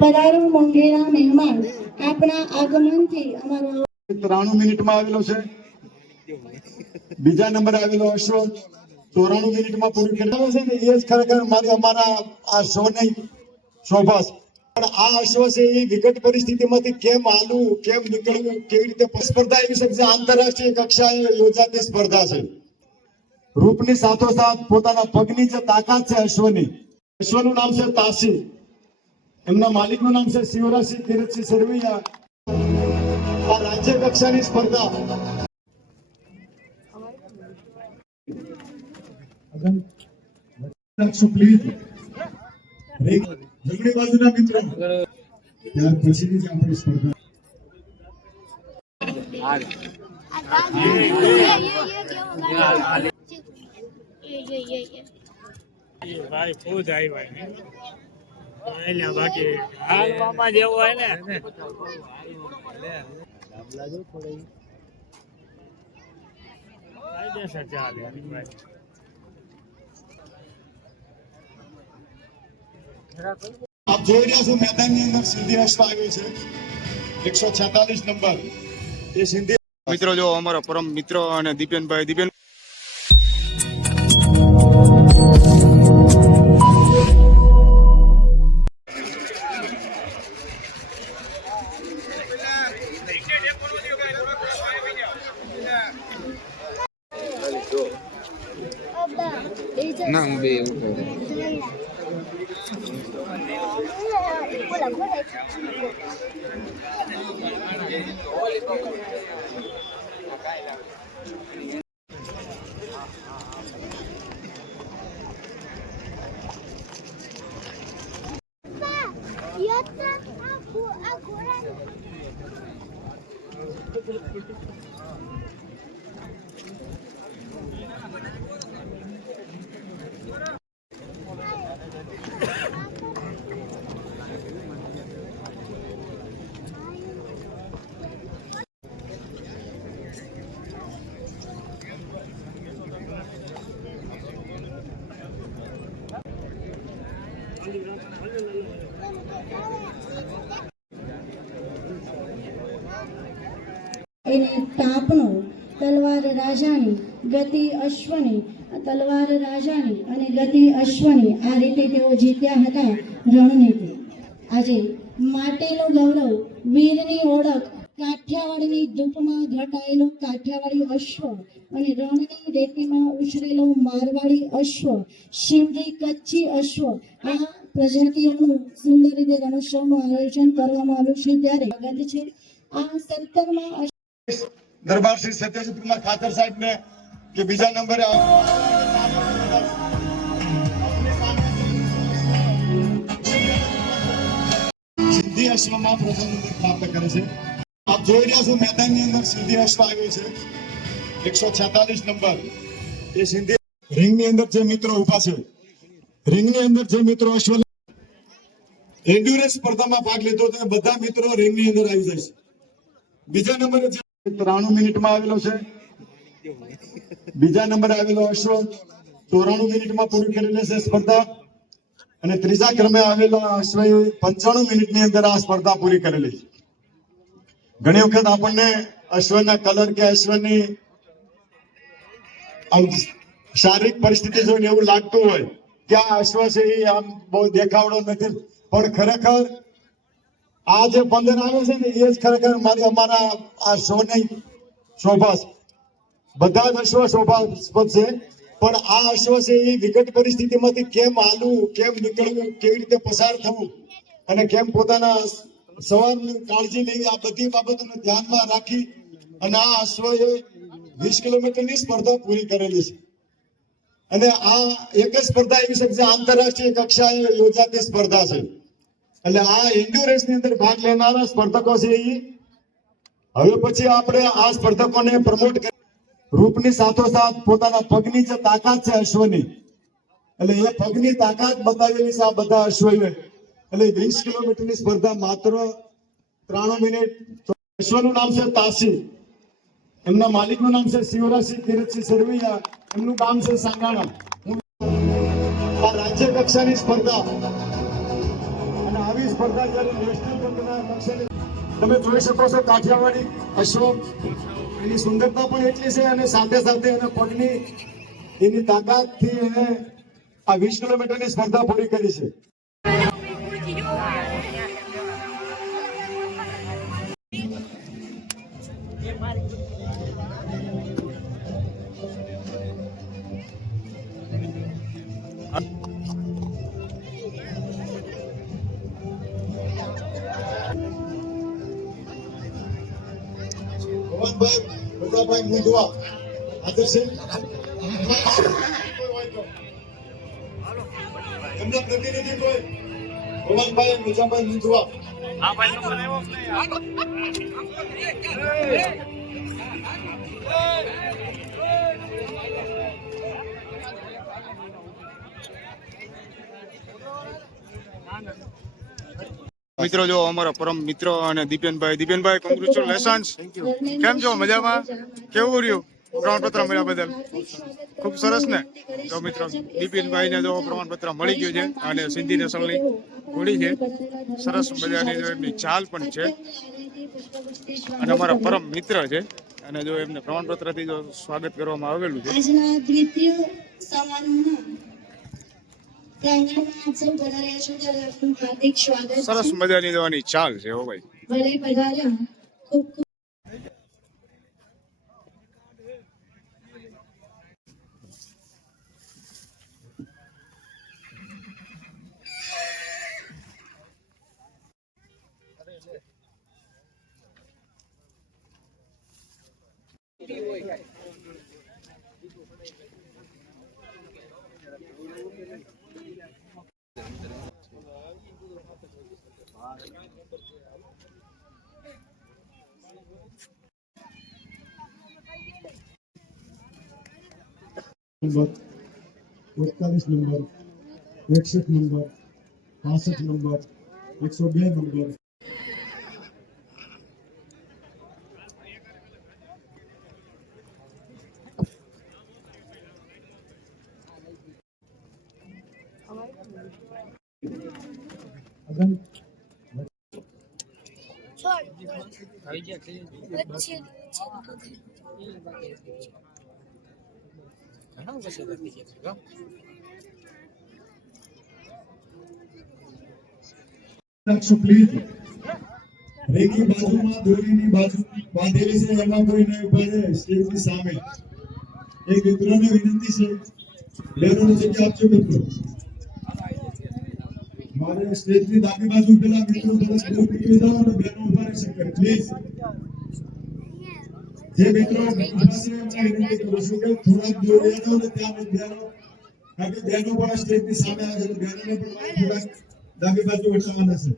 પધારો મોંઘેરા મહેમાન, આપના આગમનથી અમારો 93 મિનિટમાં આવેલો છે. બીજા નંબર આવેલો અશ્વ 94 મિનિટમાં પૂરું કર્યું છે ને. એ જ ખરેખર અમારા આ શો ની શોભા છે. પણ આ અશ્વ છે એ વિકટ પરિસ્થિતિમાંથી કેમ હાલવું, કેમ નીકળવું, કેવી રીતે સ્પર્ધા એવી છે આંતરરાષ્ટ્રીય કક્ષાએ યોજાતી સ્પર્ધા છે. રૂપની સાથોસાથ પોતાના પગની જે તાકાત છે અશ્વની, અશ્વનું નામ છે તાસી, એમના માલિકનું નામ છે શિવરાજસિંહ કિરીટસિંહ સરવૈયા. આ રાજ્ય કક્ષાની સ્પર્ધા જમણી બાજુના મિત્રો ત્યાર પછીની જે આપણી સ્પર્ધા ભાઈ ફૂજ આવ્યા ને બાકી હાલ મામા જેવો હોય ને ચાલે. આપ જોઈ રહ્યા છો મેદાનની અંદર સિંધી અશ્વ આવ્યો છે 146 નંબર. એ સિંધી મિત્રો જો અમારો પરમ મિત્ર અને દીપેન ના બે એને તાપનો તલવાર રાજાની, ગતિ અશ્વની, તલવાર રાજાની અને ગતિ અશ્વની, આ રીતે તેઓ જીત્યા હતા રણનીતિ. આજે માટેનું ગૌરવ, વીરની ઓળખ, કાઠિયાવાડની ધૂપમાં ઘટાયેલો કાઠિયાવાડી અશ્વ અને રણની રેતીમાં ઉછરેલો મારવાડી અશ્વ, સિંધી કચ્છી અશ્વ, આ પ્રજાતિઓનું સુંદર રીતે રણોત્સવનું આયોજન કરવામાં આવ્યું છે. ત્યારે સ્વાગત છે આ 17મા દરબાર શ્રી સત્યજીત કુમાર ખાતર સાહેબ ને કે બીજા નંબરે સિંધી અશ્વમાં પ્રથમ નંબર પ્રાપ્ત કરે છે. આપ જોઈ રહ્યા છો મેદાનની અંદર સિંધી અશ્વ આવ્યો છે 146 નંબર. એ સિંધી રિંગની અંદર જે મિત્રો ઉભા છે, રિંગની અંદર જે મિત્રો અશ્વ એન્ડ્યુરન્સ સ્પર્ધામાં ભાગ લીધો તો બધા મિત્રો રિંગની અંદર આવી જાય છે. બીજા નંબરે 93 મિનિટમાં આવેલો છે. બીજા નંબરે આવેલો અશ્વ 94 મિનિટમાં પૂરી કરેલી છે સ્પર્ધા. અને ત્રીજા ક્રમે આવેલો અશ્વ 95 મિનિટની અંદર આ સ્પર્ધા પૂરી કરેલી છે. ઘણી વખત આપણને અશ્વના કલર કે અશ્વની શારીરિક પરિસ્થિતિ જોઈને એવું લાગતું હોય કે આ અશ્વ છે એ આમ બહુ દેખાવડો નથી, પણ ખરેખર આ જે 15 આવે છે ને એ જ ખરેખર અમારા આ શો ની શોભા છે. બધા જ અશ્વ શોભાસ્પદ છે, પણ આ અશ્વ છે એ વિકટ પરિસ્થિતિમાંથી કેમ હાલવું, કેમ નીકળવું, કેવી રીતે પસાર થવું અને કેમ પોતાના સવારની કાળજી લેવી, આ બધી બાબતોને ધ્યાનમાં રાખી અને આ અશ્વએ 20 કિલોમીટરની સ્પર્ધા પૂરી કરેલી છે. અને આ એક જ સ્પર્ધા એવી છે આંતરરાષ્ટ્રીય કક્ષાએ યોજાતી સ્પર્ધા છે. એટલે આ એન્ડ્યુરન્સ ની અંદર ભાગ લેનારા સ્પર્ધકો છે એ હવે પછી આપણે આ સ્પર્ધકોને પ્રમોટ કરી રૂપની સાથોસાથ પોતાના પગની જે તાકાત છે અશ્વની, એટલે એ પગની તાકાત બતાવેલી છે આ બધા અશ્વએ. એટલે 20 કિલોમીટરની સ્પર્ધા માત્ર 93 મિનિટ. અશ્વનું નામ છે તાસી, એમના માલિકનું નામ છે શિવરાજસિંહ કિરતસિંહ સરવૈયા, એમનું ગામ છે સાંગાણા. આ રાજ્ય કક્ષાની સ્પર્ધા અને આવી સ્પર્ધા જ્યારે નેશનલ કક્ષાની તમે જોઈ શકો છો. કાઠિયાવાડી અશ્વ, એની સુંદરતા પણ એટલી છે અને સાથે સાથે એના પગની એની તાકાતથી એને આ 20 કિલોમીટરની સ્પર્ધા પૂરી કરી છે. ભવનભાઈ પ્રતાપભાઈ મુંદવા હાજર છે. એમના પ્રતિનિધિ કોઈ ભવનભાઈ મુજાભાઈ મુંદવા. મિત્રો જો અમારા પરમ મિત્ર અને દીપેનભાઈ કોંગ્રેચ્યુલેશન્સ. કેમ છો? મજામાં? કેવું રહ્યું પ્રમાણપત્ર મળ્યા બદલ? ખૂબ સરસ ને. તો મિત્રો દીપેનભાઈ ને જો પ્રમાણપત્ર મળી ગયું છે અને સિંધી નેશનલની ઘોડી છે. સરસ મજાની જો એમની ચાલ પણ છે અને અમારા પરમ મિત્ર છે અને જો એમને પ્રમાણપત્રથી જો સ્વાગત કરવામાં આવેલું છે. આજના દ્વિતીય સમારોહના પ્રાંગણમાં આપ સૌ પધાર્યા છો ત્યારે આપનું હાર્દિક સ્વાગત છે. સરસ મજાની જોવાની ચાલ છે. હો ભાઈ, ભલે પધાર્યા. ખૂબ ખૂબ number 41 number 61 number 65 number 102 number. Please recce બાજુમાં દોરીની બાજુ બાંધેલી છે, એમાં કોઈ નહીં ઉભા રહે સ્ટેજની સામે. એક મિત્રોને વિનંતી છે, બહેનોને જગ્યા આપજો મિત્રો. મારે સ્ટેજની ડાબી બાજુ પેલા મિત્રો બધા દૂર નીકળી જાઓ અને બહેનો ઉભા રહી શકે પ્લીઝ. જે મિત્રો ઉભા છે એમને વિનંતી કરું છું કે થોડાક દૂર રહી જાઓ ને ત્યાં બહેનો, કારણ કે બહેનો પણ સ્ટેજની સામે આવે છે, બહેનોને પણ થોડાક ડાબી બાજુ વટાવવાના છે.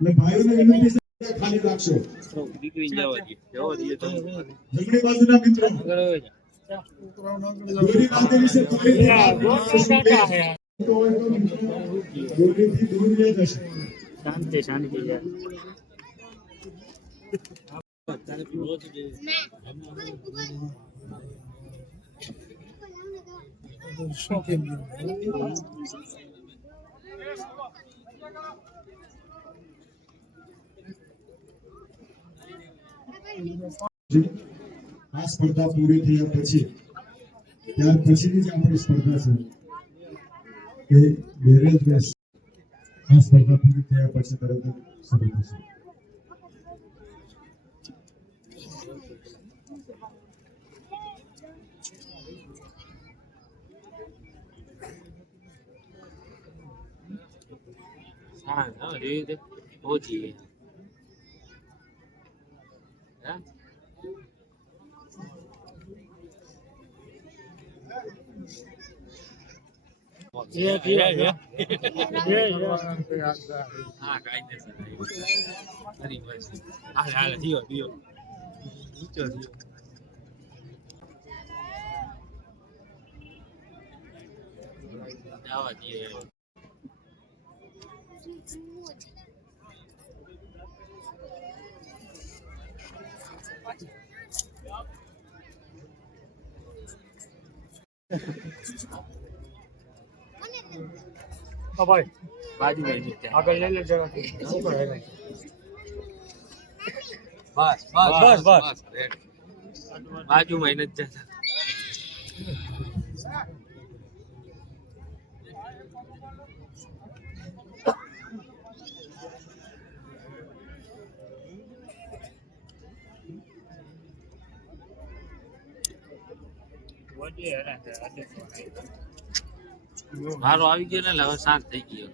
એટલે ભાઈઓને વિનંતી છે ખાલી રાખશો. જમણી બાજુના મિત્રો દોરી બાંધેલી છે, દોરીથી દૂર લઈ જશે. શાંતિ આ સ્પર્ધા પૂરી થયા પછી ત્યાર પછીની જે આપણી સ્પર્ધા છે એ બેરેજ રેસ. આ સ્પર્ધા પૂરી થયા પછી તરત જ શરૂ થશે. हाँ ये बहुत ही है हाँ કાયદેસર ખરી વાત છે. હાલે દિયો નીચો જવા દઈએ. ભાઈ બાજુ બાજુ આગળ લઈ લે જરા બસ બસ, બસ. બાજુમાં નથી જતા મારો આવી ગયો ને એટલે હવે શાંત થઈ ગયો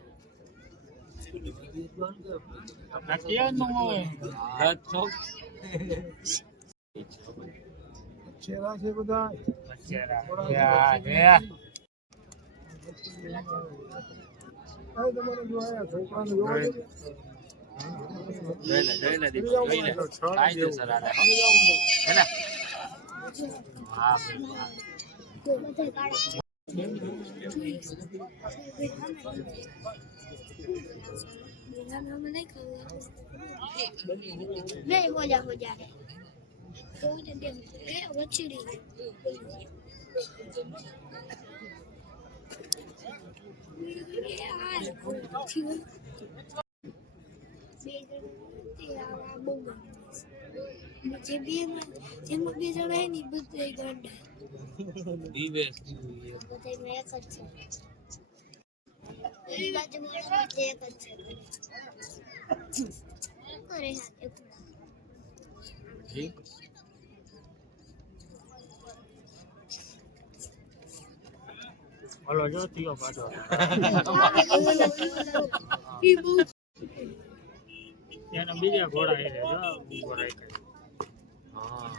नहीं हो जा है तो दे ये वचड़ी मुझे भी જેમાં બે જણા હે ની બધે ગાંડા દિવસ બધે મે એક જ છે એ બાજુ મે એક જ છે કરે હા એક ઠીક હલો જો થયો પાછો ઈ બહુ એના બીજા ઘોડા એ જો ઘોડા એ હા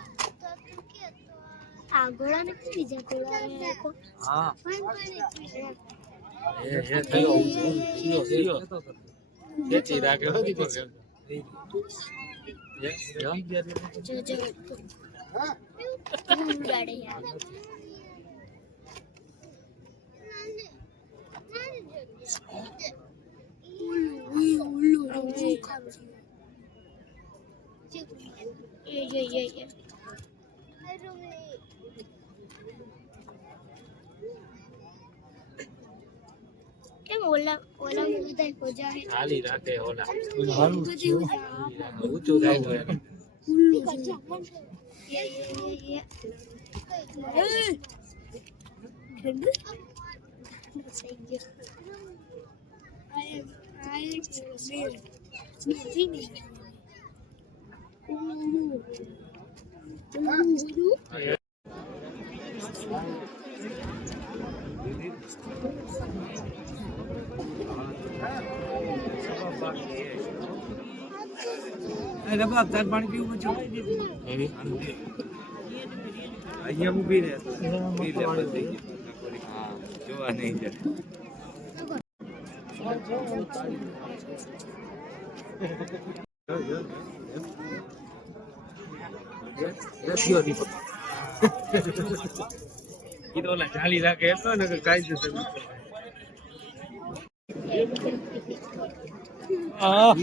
આ ઘોડા ને બીજા ઘોડા હા પાણી એ થયો થયો ખેતી રાખે હોતી પર જો જો ઉડાડે યાર ये કેમ ઓલા में બધા हो जाए ખાલી રાખે ઓલા બધી हो जाए ઊંચું થાય તો એને ये सही है અરે બાપ તાર પાણી પીવું છું અહીંયા ઊભી રહે હા જોવા નહીં જાય કીધો ઓલા ચાલી રાખે એટલો ને કે કાઈ જશે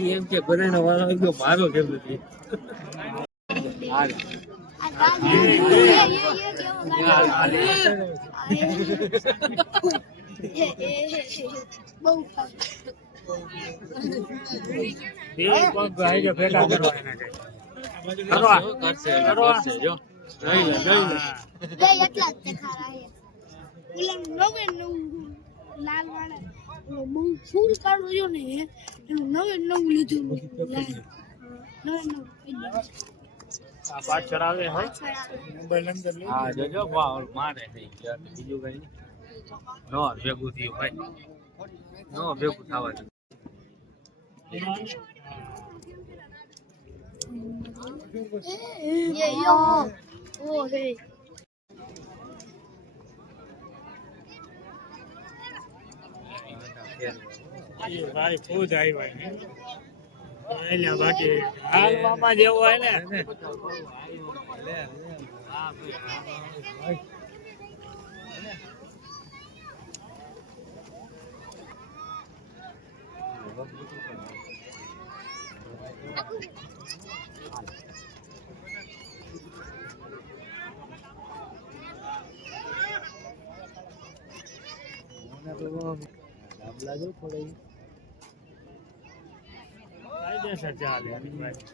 એમ કે ઘરેનો વાળો ગયો મારો કેમ નથી ભેગા કરવા કરશે કરશે જો જોઈ લે ગઈ એટલા જ દેખાડા હે ઓલા નવે લાલ વાળા બહુ ફૂલ કાઢો જો ને એનું નવું લીધું લાલ નવે આ પાછ ચડાવે હો મોબાઈલ અંદર લઈ હા જોજો વાવ મારે થઈ ગયા બીજું કઈ નો ભેગું થયું ભાઈ નો ભેગું થવા દે ये यो ओ हे ભાઈ ખુદ આવ્યા ને એલા બાકી હાલ મામા જેવો હોય ને કાયદેસર ચાલે હરીભાઈ.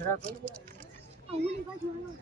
આ ઓલી બાજુ હાલો.